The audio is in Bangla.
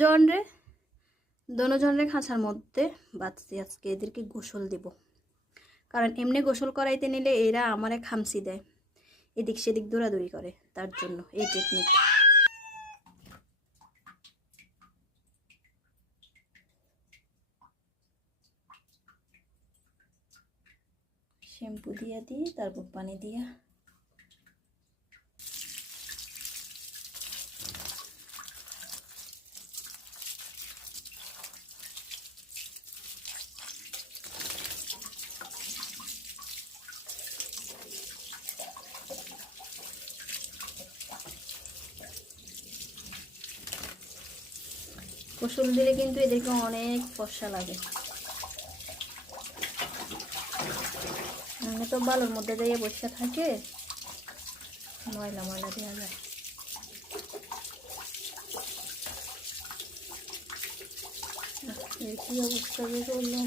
জনরে দোনোজনরে খাঁচার মধ্যে বাঁধছি। আজকে এদেরকে গোসল দেব, কারণ এমনি গোসল করাইতে নিলে এরা আমারে খামচি দেয়, এদিক সেদিক দৌড়াদৌড়ি করে, তার জন্য এই টেকনিক। শ্যাম্পু দিয়া দিই, তারপর পানি দিয়া গোসল দিলে কিন্তু এদেরকে অনেক ফর্সা লাগে। তো বালুর মধ্যে দিয়ে বসে থাকে, ময়লা ময়লা দেওয়া যায়। কি অবস্থা যে করলাম